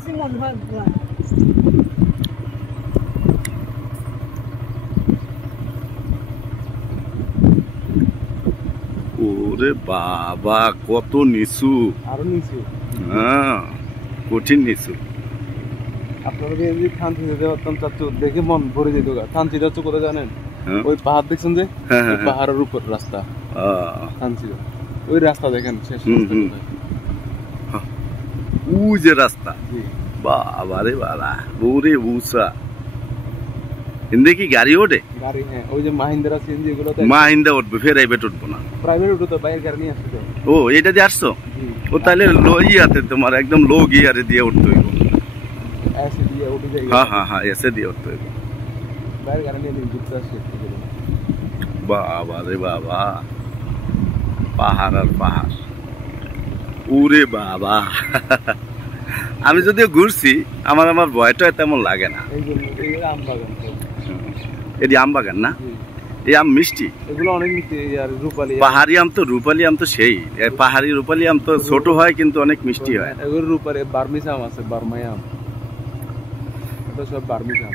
কাছে মনে হয় ওরে বাবা কত নিচু, আরো নিচু। হ্যাঁ কঠিন নিচু। আপনারা যদি থানচি যেতে পারতাম চাচ্ছু, দেখে মন ভরে যেত। থানচি যাচ্ছ কোথায় জানেন? ওই পাহাড় দেখছেন যে, পাহাড়ের উপর রাস্তা থানচি, ওই রাস্তা দেখেন শেষ ওই যে রাস্তা, বাবা রে বাবা, ওরে উঁচা। হিন্দে কি গাড়ি ওঠে? গাড়ি, হ্যাঁ, ওই যে মাহিন্দ্রা সিএনজি এগুলো। মাহিন্দা উঠবে, প্রাইভেট উঠবো না। প্রাইভেট উঠো তো, বাইরের গাড়ি নিয়ে আসছো। ও এটা দিয়ে আসছো? ও তাহলে লো ইয়াতে তোমার একদম লো গিয়ারে দিয়ে উঠতে হইব। এসে দিয়ে উঠে যাই। হ্যাঁ হ্যাঁ হ্যাঁ, এসে দিয়ে উঠতে হইব। বাইরের গাড়ি নিয়ে যুক্ত আসছে। বাবা রে বাবা, পাহাড় আর পাহাড়, উরে বাবা। আমি যদিও ঘুরছি, আমার ভয়টা তেমন লাগে না। এটি আম বাগান না? এই আম মিষ্টি, এগুলো অনেক মিষ্টি। আর রূপালী, পাহাড়ি আম তো সেই পাহাড়ি রূপালী আম তো ছোট হয় কিন্তু অনেক মিষ্টি হয়। এগুলো রূপালী। বার্মিস আম আছে, বার্মাই আম, এটা সব বার্মিস আম।